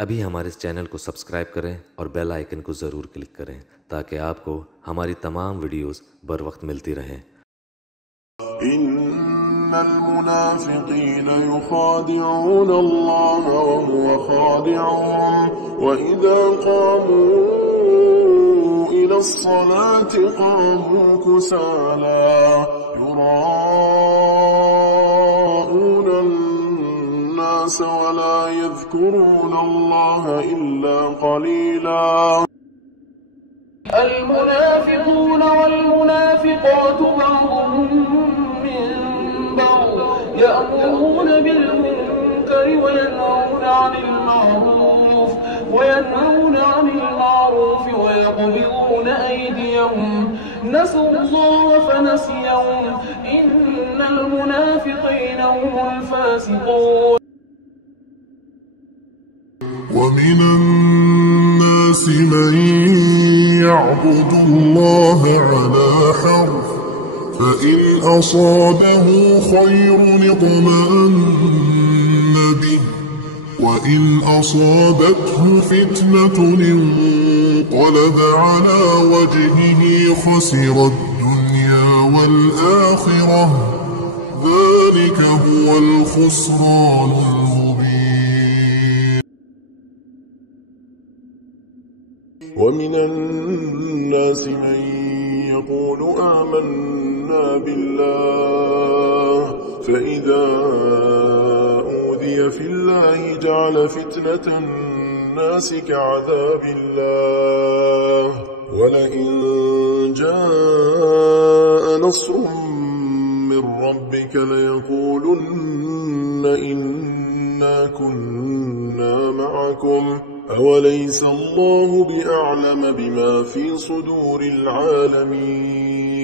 अभी हमारे इस चैनल को सब्सक्राइब करें और बेल आइकन को ज़रूर क्लिक करें ताकि आपको हमारी तमाम वीडियोस बर वक्त मिलती रहें। इन्नल मुनाफिकीन युखादिऊन अल्लाह व हुवा खादिऊहुम व इज़ा क़ामू इलस सलाति क़ामू कुसाला युराऊन अन्नास व ला यज़कुरून अल्लाह इल्ला क़लीला। المنافقون والمنافقات بعضهم من بعض يأمرون بالمنكر وينهون عن المعروف ويقبضون أيديهم نسوا الله فنسيهم إن المنافقين هم الفاسقون. ومن الناس من يعبد الله على حرف فإن أصابه خير اطمأن به وإن أصابته فتنة انقلب على وجهه خسر الدنيا والآخرة ذلك هو الخسران المبين. ومن الناس من يقول آمنا بالله فإذا أوذي في الله جعل فتنة الناس كعذاب الله ولئن جاء نصر من ربك ليقولن إنا كنا معكم أوليس الله بأعلم بما في صدور العالمين.